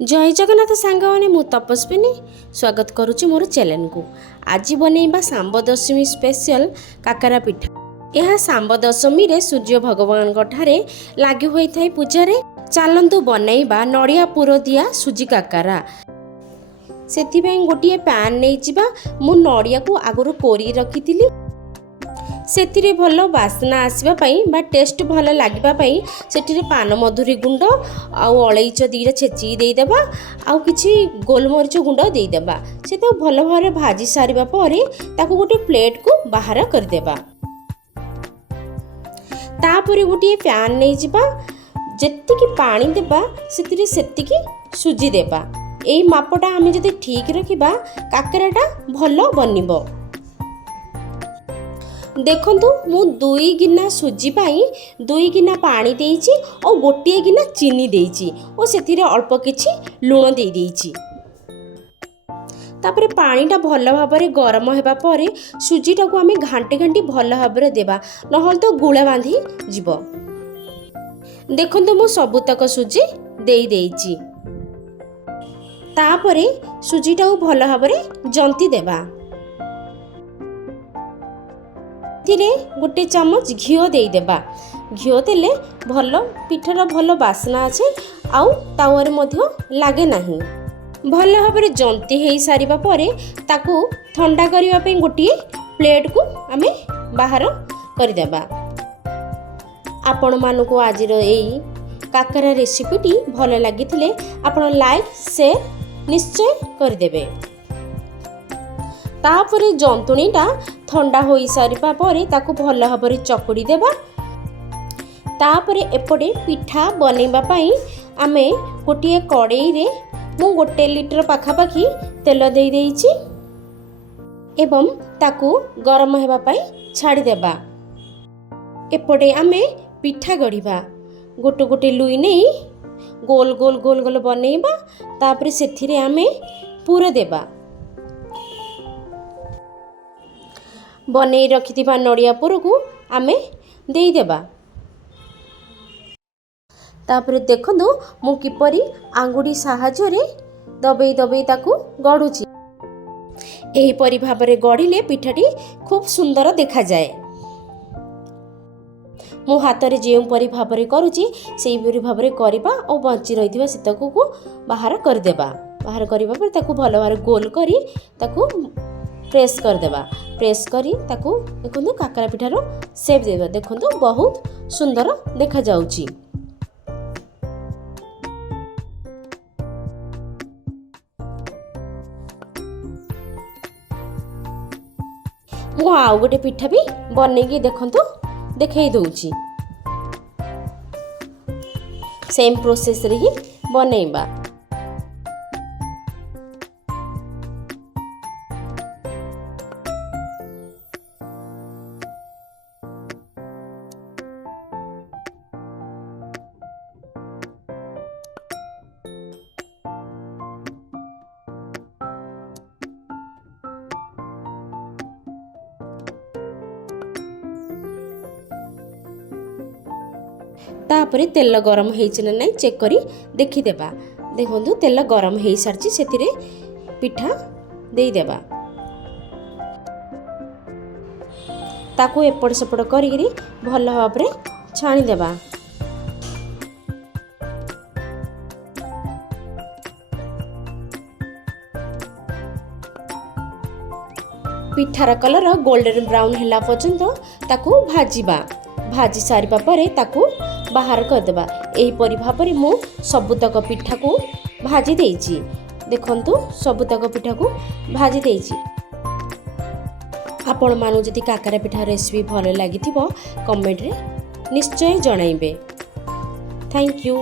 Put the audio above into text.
जय जगन्नाथ सांगने मु तपस्विनी स्वागत करुच्ची मोर चैनल को। आज बनैबा सांब दशमी स्पेशल काकरा पिठा। यह सांब दशमी रे सूर्य भगवान ठारे लागि होई थाई पूजा रे। चलंतु बनैबा नड़िया पुर दिया सुजी काकरा। सेथि गोटे पैन नहीं जिबा मु नड़िया को आगुरु कोरी रखिथिली। सेथिरे भल बास्ना आसबा पई बा टेस्ट भल लागिबा पई सेथिरे पान मधुरी गुंड आउ अलैच दीटा छेची देई देबा आउ किछि गोलमरिच गुंड देई देबा। से तो भल भारे भाजी सारिबा परे ताकू गोटे प्लेट को बाहर कर देबा। तापरे गोटे पैन नै जिबा जेतिकी पानी देबा सेथिरे सेतिकी सुजी देबा। एई मापटा आमे जदि ठीक रखिबा काकराटा भल बनिबो। देखंतु मु 2 गिना सुजी पाई 2 गिना पानी देइची और गोटे गिना चीनी देइची और सेथिरे अल्प किछि लूण देई देइची। तापरे पानीटा भल भाबरे गरम हेबा परे सुजीटा को आमे घांटी घांटी भल भाबरे देबा नहल तो गुळा बांधी जिवो। देखंतु मु सबुतक सुजी देई देइची। तापरे सुजीटा को भल भाबरे जंती देबा। गोटे चामच घिओ दे देबा। घिओ देले भल पिठार भल बास्ना अच्छे आउ तावारे मध्य लागे नाही। भल भाबरे जंती हेई सारिबा परे ताकू ठंडा करिबा पे गोटे प्लेट को आमे बाहर कर देबा। आपण मानको आजिर एई काकरा रेसिपीटी भल लागिथिले आपण लाइक शेयर निश्चय कर देबे। तापरे जंतुणीटा ठंडा होई सारिबा परे ताकू भल भाबरे चकुड़ी देबा। तापरे एपटे पिठा बनैबा पई आमे गोटे कड़ाई रे मु 1 लिटर पाखापाखी तेल देई देइची एवं ताकू गरम हेबा पई छाड़ी देबा। एपटे आमे पिठा गढ़िबा। गोटे गोटे लुई नै गोल गोल गोल गोल बनैबा। तापरे सेथिरे आमे पूरा देबा। बनै रखिथिबा नड़िया पुर को आमे देई देबा। तापरे देखंतु मु किपरि आंगुडी साहाय्य रे दबेई दबेई ताकू गढुची। एही परि भाबरे गढिले पिठाटी खूब सुंदर देखा जाए। मु हातरे जेउ परि भाबरे करूची सेही परि भाबरे करिबा और बंची रहिथिबा सितकू को बाहर कर देबा। बाहर करिबा पर ताकू भल भारे गोल करी ताकू प्रेस कर देबा। प्रेस करी ताकू देखंतु काकरा पिठारो शेप देबा। देखंतु बहुत सुंदर देखा जाउची। मु आउ गोटे पिठा भी बनेगी देखंतु देखाई दउची। सेम प्रोसेस रे ही बनेबा। तापरे तेल गरम होइछि ना नै चेक करी देखि देबा। देखंतु तेल गरम होई सारछि सेतिरे पिठा देई देबा। ताकू एपड़ सेपड़ करी भल भाबरे छाणी देबा। पिठार कलर गोल्डन ब्राउन हैला पर्यंत ताकू भाजीबा। भाजी सारिबा परे ताकू बाहर कर देबा। एही परि भाबरे मु सबुतक पिठा को भाजी देइची। देखंतु सबुतक पिठा को भाजी देइची। आपण मानु जदि काकरा पिठा रेसिपी भल लागिथिबो कमेंट रे निश्चय जणाइबे। Thank you.